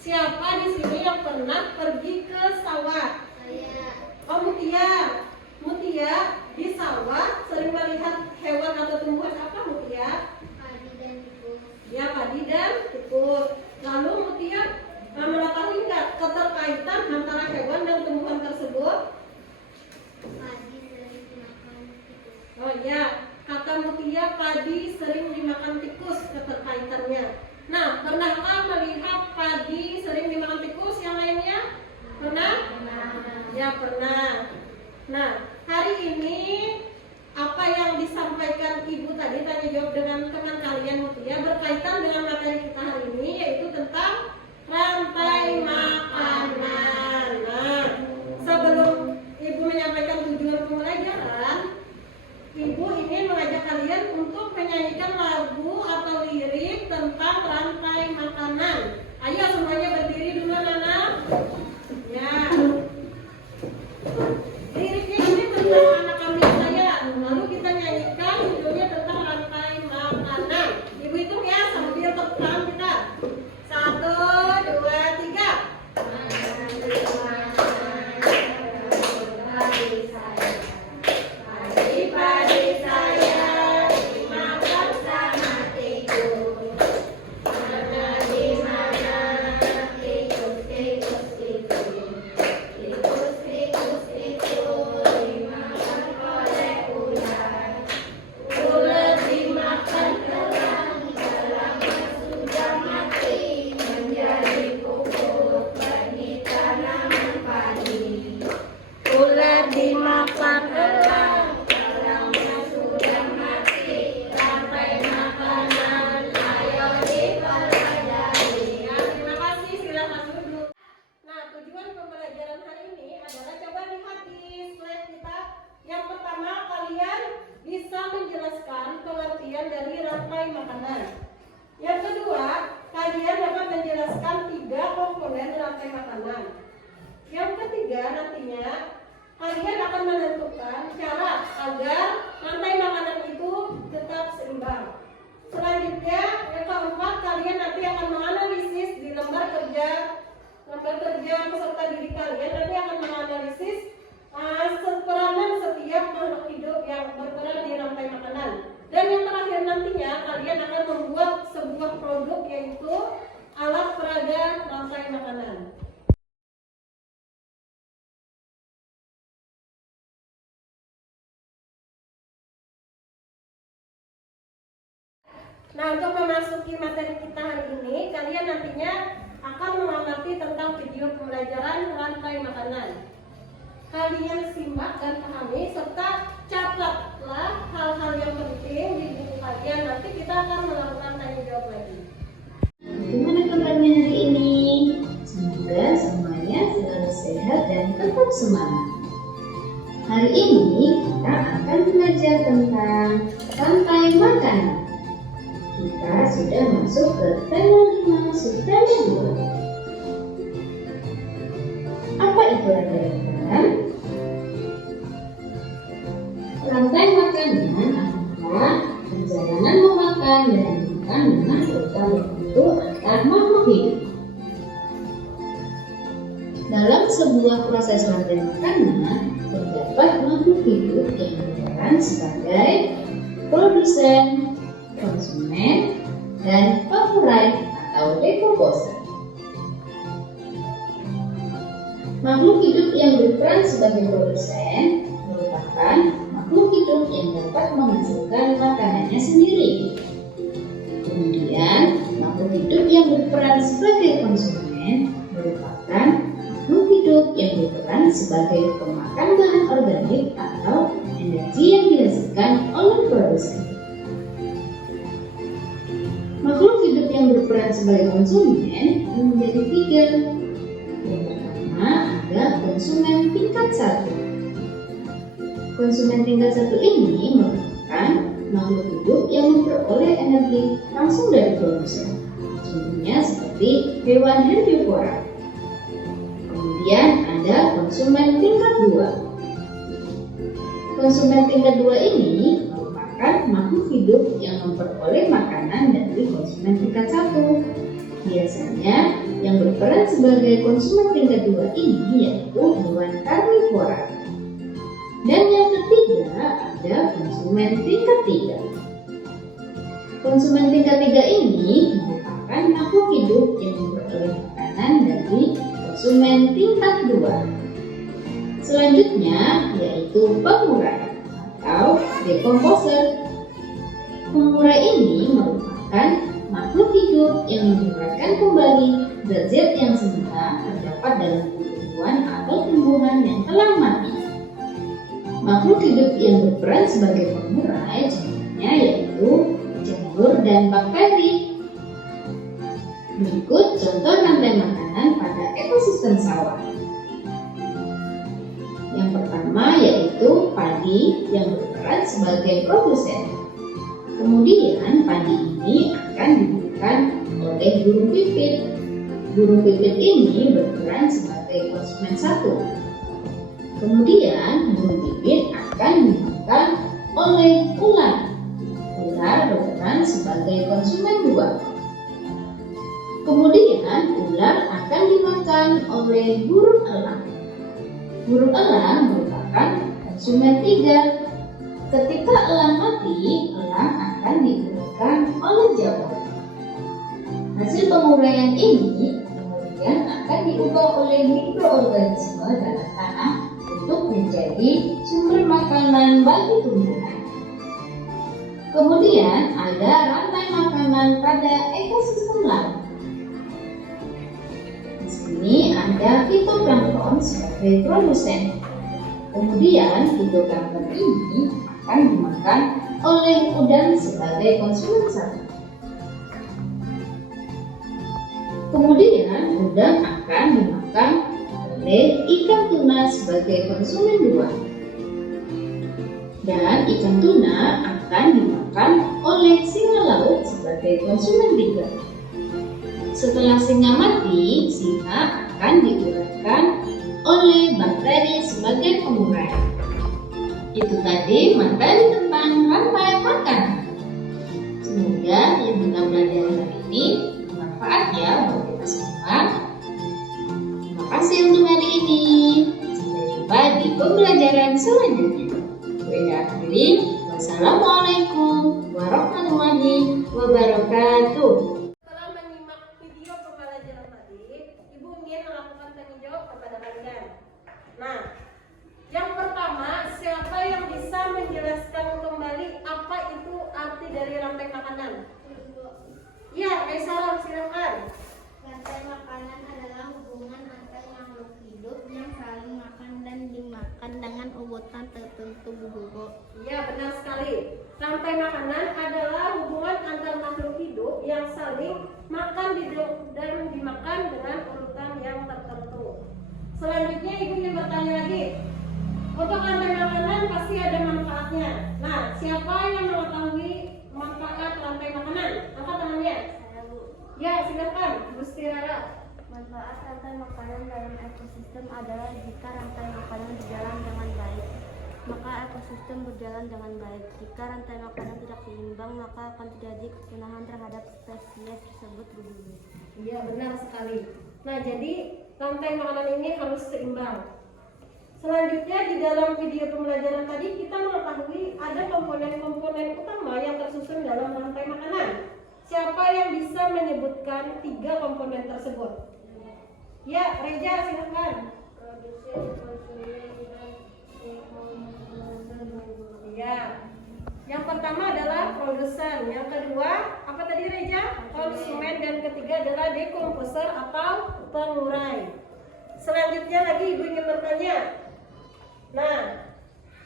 Siapa di sini yang pernah pergi ke sawah? Saya. Oh, Mutia. Mutia di sawah sering melihat hewan atau tumbuhan apa, Mutia? Padi dan tikus. Ya, padi dan tikus. Lalu Mutia mengetahui nggak keterkaitan antara hewan dan tumbuhan tersebut? Padi sering dimakan tikus. Oh ya, kata Mutia padi sering dimakan tikus keterkaitannya. Nah, pernahkah melihat padi sering dimakan tikus yang lainnya? Pernah? Ya, pernah. Nah, hari ini apa yang disampaikan Ibu tadi tanya jawab dengan teman kalian Mutia berkaitan dengan materi kita hari ini, yaitu tentang rantai makanan. Nah, sebelum Ibu menyampaikan tujuan pembelajaran, Ibu ingin mengajak kalian untuk menyanyikan lagu atau lirik tentang rantai makanan. Ayo semuanya berdiri dulu, anak-anak. Ya. Liriknya ini tentang anak kambing saya. Lalu kita nyanyikan judulnya tentang rantai makanan. Ibu hitung ya sambil tepuk tangan kita. 1, 2, 3. Padi-padi saya dimakan sama tikus. Mana di mana tikus dimakan oleh ular. Ular dimakan kerang sudah mati menjadi pupuk bagi tanaman padi. Ular dimakan kerangnya sudah mati, rantai makanan ayo dipelajari. Ya, terima kasih, silakan duduk. Nah, tujuan pembelajaran hari ini adalah coba lihat di slide kita. Yang pertama, kalian bisa menjelaskan pengertian dari rantai makanan. Yang kedua, kalian dapat menjelaskan 3 komponen rantai makanan. Yang ketiga, nantinya kalian akan menentukan cara agar rantai makanan itu tetap seimbang. Selanjutnya, yang keempat, kalian nanti akan menganalisis di lembar kerja peserta didik kalian nanti akan menganalisis peranan setiap makhluk hidup yang berperan di rantai makanan. Dan yang terakhir nantinya kalian akan membuat sebuah produk yaitu alat peraga rantai makanan. Nah, untuk memasuki materi kita hari ini, kalian nantinya akan mengamati tentang video pembelajaran rantai makanan. Kalian simak dan pahami serta catatlah hal-hal yang penting di buku kalian. Nanti kita akan melakukan tanya jawab lagi. Gimana kabarnya hari ini? Semoga semuanya selalu sehat dan tetap semangat. Hari ini kita akan belajar tentang rantai makanan. Kita sudah masuk ke tema 5 subtema 2. Apa itu rantai makanan? Rantai makanan adalah perjalanan memakan dan makan dengan urutan tertentu antar makhluk hidup. Dalam sebuah proses rantai makanan, terdapat makhluk hidup yang berperan sebagai produsen, konsumen, dan pengurai atau dekomposer. Makhluk hidup yang berperan sebagai produsen merupakan makhluk hidup yang dapat menghasilkan makanannya sendiri. Kemudian, makhluk hidup yang berperan sebagai konsumen merupakan makhluk hidup yang berperan sebagai pemakan bahan organik atau energi yang dihasilkan oleh produsen. Makhluk hidup yang berperan sebagai konsumen menjadi 3. Yang pertama ada konsumen tingkat 1. Konsumen tingkat 1 ini merupakan makhluk hidup yang memperoleh energi langsung dari produsen. Contohnya seperti hewan herbivora. Kemudian ada konsumen tingkat 2. Konsumen tingkat 2 ini merupakan makhluk hidup yang memperoleh makanan dari konsumen tingkat 1. Biasanya yang berperan berperan sebagai konsumen tingkat 2 ini yaitu hewan karnivora. Dan yang ketiga ada konsumen tingkat 3. Konsumen tingkat 3 ini merupakan makhluk hidup yang memperoleh makanan dari konsumen tingkat 2. Selanjutnya yaitu pengurai atau decomposer. Pengurai ini merupakan makhluk hidup yang menguraikan kembali zat-zat yang semula terdapat dalam tumbuhan atau tumbuhan yang telah mati. Makhluk hidup yang berperan sebagai pengurai contohnya yaitu jamur dan bakteri. Berikut contoh rantai makanan pada ekosistem sawah. Yang pertama yaitu padi yang berperan sebagai produsen. Kemudian padi ini akan dimakan oleh burung pipit. Burung pipit ini berperan sebagai konsumen 1. Kemudian burung pipit akan dimakan oleh ular. Ular berperan sebagai konsumen 2. Kemudian ular akan dimakan oleh burung elang. Burung elang merupakan konsumen 3. Ketika elang mati, elang akan diuraikan oleh jamur. Hasil penguraian ini kemudian akan diubah oleh mikroorganisme dalam tanah untuk menjadi sumber makanan bagi tumbuhan. Kemudian ada rantai makanan pada ekosistem laut. Di sini ada fitoplankton sebagai produsen. Kemudian fitoplankton ini akan dimakan oleh udang sebagai konsumen 1. Kemudian udang akan dimakan oleh ikan tuna sebagai konsumen 2. Dan ikan tuna akan dimakan oleh singa laut sebagai konsumen 3. Setelah singa mati, singa akan diuraikan oleh bakteri sebagai pengurai. Itu tadi materi tentang rantai makanan. Semoga yang kita belajar hari ini bermanfaat ya buat kita semua. Terima kasih untuk hari ini. Sampai jumpa di pembelajaran selanjutnya. Saya akhiri. Wassalamualaikum warahmatullahi wabarakatuh. Setelah menyimak video pembelajaran tadi, Ibu ingin melakukan tanya jawab kepada kalian. Nah, yang pertama, siapa yang bisa menjelaskan kembali apa itu arti dari rantai makanan? Ya, Aisyah, silakan. Rantai makanan adalah hubungan antar makhluk hidup yang saling makan dan dimakan dengan urutan tertentu, Bu. Ya, benar sekali. Rantai makanan adalah hubungan antar makhluk hidup yang saling makan dan dimakan dengan urutan yang tertentu. Selanjutnya, Ibu ingin bertanya lagi. Untuk rantai makanan pasti ada manfaatnya. Nah, siapa yang mengetahui manfaat rantai makanan? Angkat tangannya. Saya, Bu. Ya, silakan, Gusti Rara. Manfaat rantai makanan dalam ekosistem adalah jika rantai makanan berjalan dengan baik, maka ekosistem berjalan dengan baik. Jika rantai makanan tidak seimbang, maka akan terjadi kepunahan terhadap spesies tersebut, Bu. Iya, benar sekali. Nah, jadi rantai makanan ini harus seimbang. Selanjutnya di dalam video pembelajaran tadi kita mengetahui ada komponen-komponen utama yang tersusun dalam rantai makanan. Siapa yang bisa menyebutkan 3 komponen tersebut? Ya, Reja, silakan. Produsen, konsumen, dan dekomposer. Ya. Yang pertama adalah produsen, yang kedua apa tadi Reja? Konsumen, dan ketiga adalah decomposer atau pengurai. Selanjutnya lagi Ibu ingin bertanya. Nah,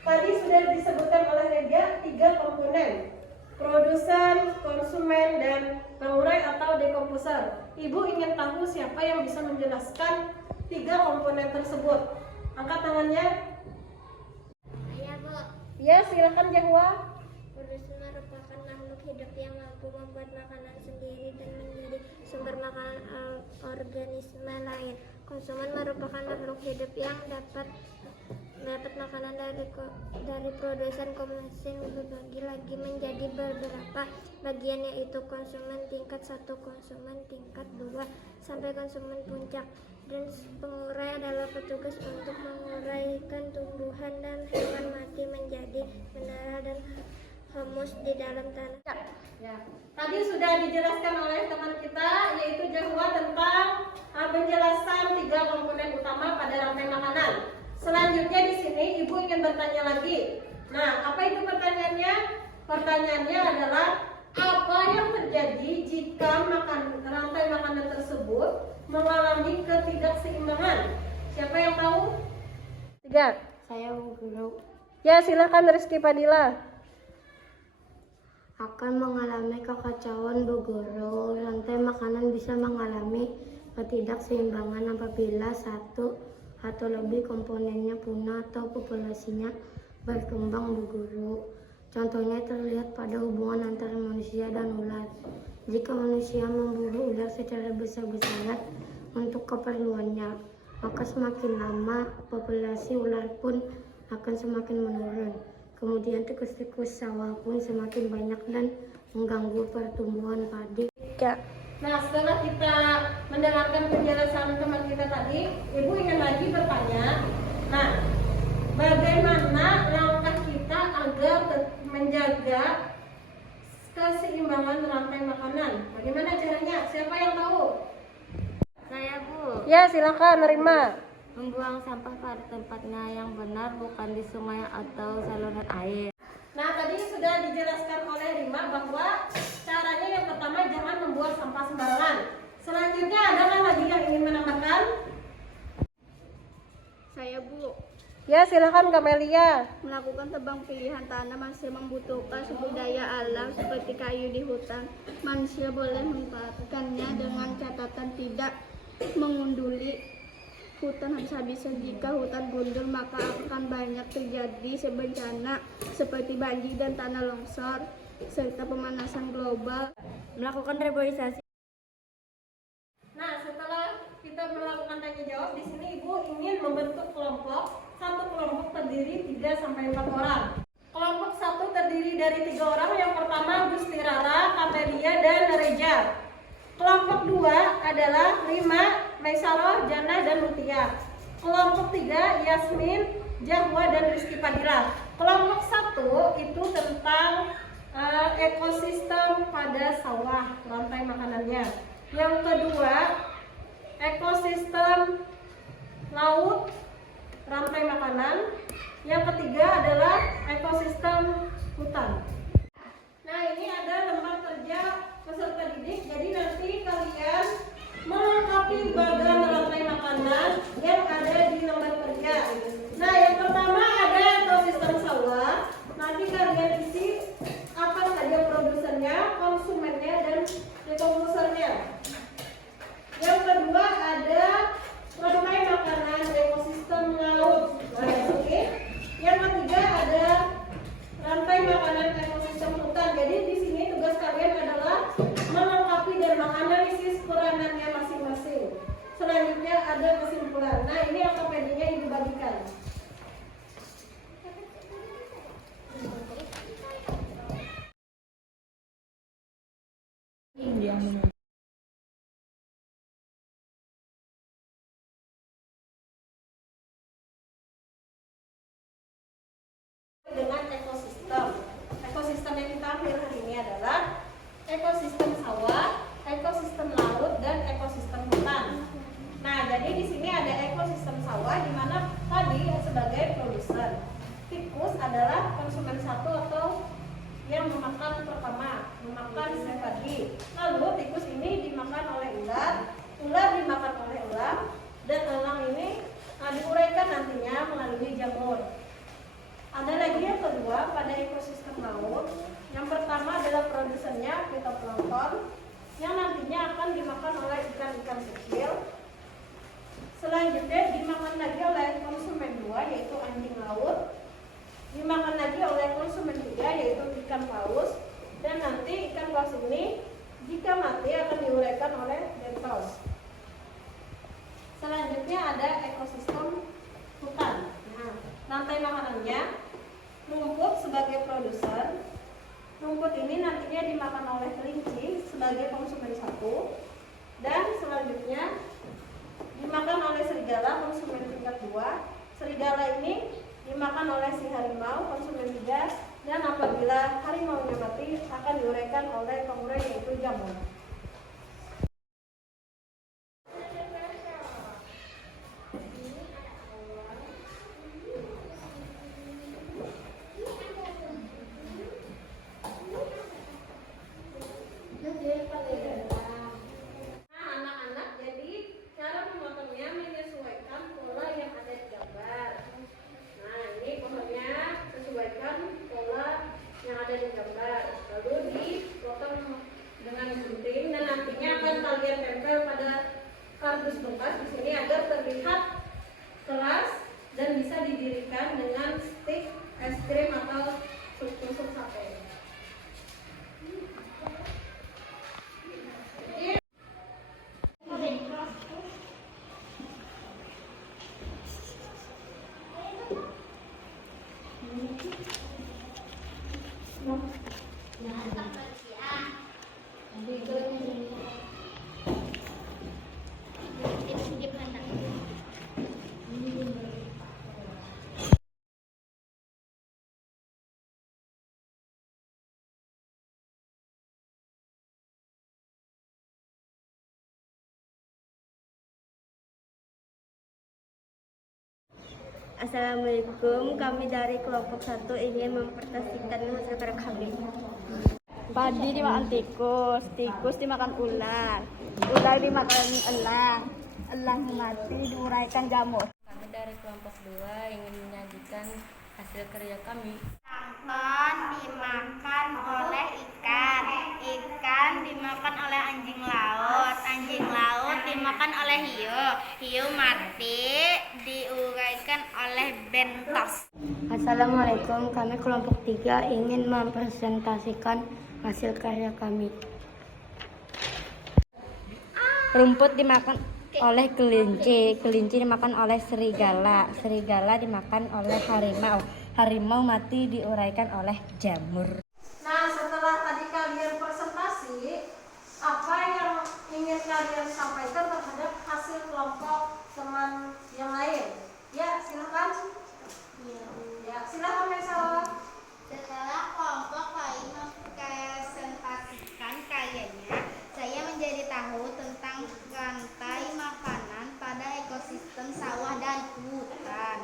tadi sudah disebutkan oleh Reja 3 komponen. Produsen, konsumen, dan pengurai atau decomposer. Ibu ingin tahu siapa yang bisa menjelaskan 3 komponen tersebut. Angkat tangannya. Saya, Bu. Ya, silakan Jahwa. Produsen merupakan makhluk hidup yang mampu membuat makanan sendiri dan menjadi sumber makanan organisme lain. Konsumen merupakan makhluk hidup yang dapat mendapat makanan dari produsen komersil berbagi lagi menjadi beberapa bagian, yaitu konsumen tingkat 1, konsumen tingkat 2, sampai konsumen puncak. Dan pengurai adalah petugas untuk menguraikan tumbuhan dan hewan mati menjadi mineral dan humus di dalam tanah. Ya, tadi sudah dijelaskan oleh teman kita, yaitu Jahwa tentang penjelasan 3 komponen utama pada rantai makanan. Selanjutnya di sini Ibu ingin bertanya lagi. Nah, apa itu pertanyaannya? Pertanyaannya adalah apa yang terjadi jika rantai makanan tersebut mengalami ketidakseimbangan? Siapa yang tahu? 3. Saya guru Ya, silakan Rizky Fadila. akan mengalami kekacauan Bu Guru. Rantai makanan bisa mengalami ketidakseimbangan apabila satu atau lebih komponennya punah atau populasinya berkembang Bu Guru. Contohnya terlihat pada hubungan antara manusia dan ular. Jika manusia memburu ular secara besar-besaran untuk keperluannya, maka semakin lama populasi ular pun akan semakin menurun. Kemudian tikus-tikus sawah pun semakin banyak dan mengganggu pertumbuhan padi. Ya. Nah, setelah kita mendengarkan penjelasan teman kita tadi, Ibu ingin lagi bertanya. Nah, bagaimana langkah kita agar menjaga keseimbangan rantai makanan? Bagaimana caranya? Siapa yang tahu? Saya Bu, Ya, silakan Rima. membuang sampah pada tempatnya yang benar, bukan di sungai atau saluran air. Nah, tadi sudah dijelaskan oleh Rima bahwa caranya yang pertama jangan membuang sampah sembarangan. Selanjutnya ada nggak lagi yang ingin menambahkan? Saya Bu, Ya, silakan Kamelia. melakukan tebang pilihan tanah masih membutuhkan sumber daya alam seperti kayu di hutan. Manusia boleh memanfaatkannya dengan catatan tidak mengunduli hutan habis-habisan. Jika hutan gundul, maka akan banyak terjadi bencana seperti banjir dan tanah longsor serta pemanasan global. Melakukan reboisasi. Nah, setelah kita melakukan tanya jawab, di sini Ibu ingin membentuk kelompok. Satu kelompok terdiri 3 sampai 4 orang. Kelompok 1 terdiri dari 3 orang. Yang pertama Gusti Rara, Kamelia, dan Reja. Kelompok 2 adalah Rima, Maisaroh, Jana, dan Mutia. Kelompok 3 Yasmin, Jahwa, dan Rizky Fadila. Kelompok 1 itu tentang ekosistem pada sawah, rantai makanannya. Yang kedua, ekosistem laut, rantai makanan. Yang ketiga adalah ekosistem hutan. Nah, ini ada lembar kerja peserta didik. Jadi nanti kalian melengkapi bagian rantai makanan yang ada di lembar kerja. Nah, yang pertama ada ekosistem sawah. Nanti kalian isi apa saja produsennya, konsumennya, dan dekomposernya. Yang kedua ada rantai makanan ekosistem laut. Yang ketiga ada rantai makanan ekosistem hutan. Jadi di sini tugas kalian adalah melengkapi dan menganalisis peranannya masing-masing. Selanjutnya ada kesimpulan. Nah, ini AKPD-nya Ibu bagikan. Dengan ekosistem. Ekosistem yang kita ambil hari ini adalah ekosistem sawah, ekosistem laut, dan ekosistem hutan. Nah, jadi di sini ada ekosistem sawah di mana tadi sebagai produsen. Tikus adalah konsumen 1 atau yang memakan pertama, memakan setiap pagi. Lalu tikus ini dimakan oleh ular, ular dimakan oleh elang, dan elang ini diuraikan nantinya melalui jamur. Ada lagi yang kedua pada ekosistem laut. Yang pertama adalah produsennya fitoplankton yang nantinya akan dimakan oleh ikan-ikan kecil. Selanjutnya dimakan lagi oleh konsumen 2 yaitu anjing laut. Dimakan lagi oleh konsumen 3 yaitu ikan paus. Dan nanti ikan paus ini jika mati akan diuraikan oleh detos. Selanjutnya ada ekosistem hutan. rantai makanannya. Rumput sebagai produsen. Rumput ini nantinya dimakan oleh kelinci sebagai konsumen satu, dan selanjutnya dimakan oleh serigala konsumen tingkat 2. Serigala ini dimakan oleh si harimau konsumen 3, dan apabila harimaunya mati akan diuraikan oleh pengurai yaitu jamur. Kardus bekas di sini agar terlihat keras dan bisa didirikan dengan stik es krim atau tusuk sate. Assalamualaikum, kami dari kelompok 1 ingin mempresentasikan hasil karya kami. Padi dimakan tikus, tikus dimakan ular, ular dimakan elang, elang mati diuraikan jamur. Kami dari kelompok 2 ingin menyajikan hasil karya kami. Plankton dimakan oleh ikan, ikan dimakan oleh anjing laut dimakan oleh hiu, hiu mati diuraikan oleh bentos. Assalamualaikum, kami kelompok 3 ingin mempresentasikan hasil karya kami. Rumput dimakan oleh kelinci, kelinci dimakan oleh serigala, serigala dimakan oleh harimau, harimau mati diuraikan oleh jamur. Nah, setelah tadi kalian presentasi, apa yang ingin kalian sampaikan terhadap hasil kelompok teman yang lain? Ya, silakan. Ya, silakan Mesal. Setelah kelompok lain mempresentasikan karyanya, saya menjadi tahu tentang rantai makanan pada ekosistem sawah dan hutan.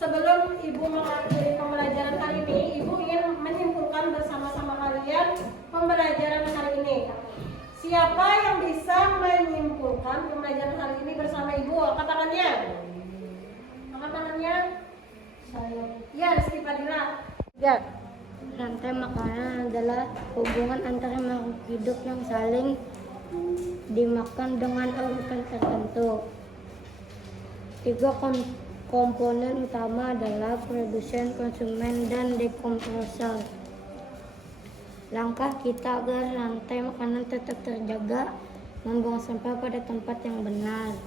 Sebelum Ibu mengakhiri pembelajaran hari ini, Ibu ingin menyimpulkan bersama-sama kalian pembelajaran hari ini. Siapa yang bisa menyimpulkan pembelajaran hari ini bersama Ibu? Angkat tangannya. Angkat tangannya. Saya. Ya, Rizky Fadila. Ya. Rantai makanan adalah hubungan antara makhluk hidup yang saling dimakan dengan urutan tertentu. 3 komponen utama adalah produsen, konsumen, dan dekomposer. Langkah kita agar rantai makanan tetap terjaga: membuang sampah pada tempat yang benar,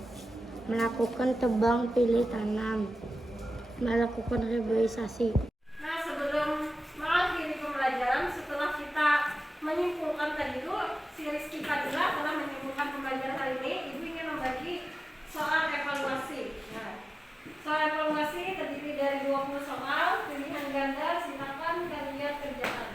melakukan tebang pilih tanam, melakukan reboisasi. Nah, sebelum mengakhiri pembelajaran, setelah kita menyimpulkan tadi itu, si Rizky Fadila telah menyimpulkan pembelajaran hari ini. Ibu ingin membagi soal evaluasi. Nah, soal evaluasi terdiri dari 20 soal, pilihan ganda, silakan kalian kerjakan.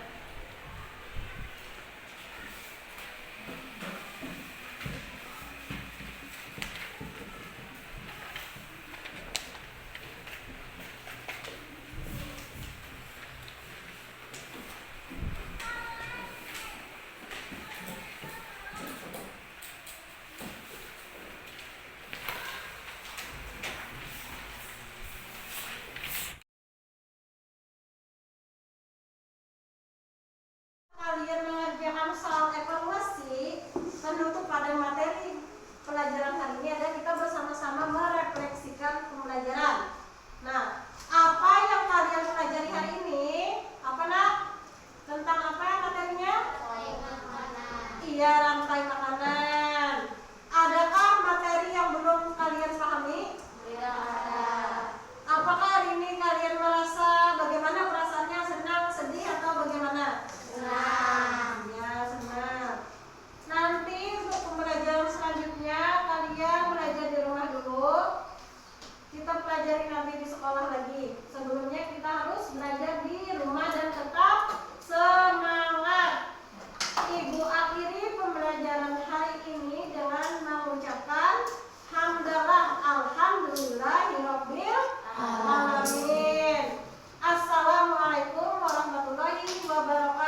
ngajarin Nabi di sekolah lagi. Sebelumnya kita harus belajar di rumah dan tetap semangat. Ibu akhiri pembelajaran hari ini dengan mengucapkan hamdalah alhamdulillahirabbil alamin. Assalamualaikum warahmatullahi wabarakatuh.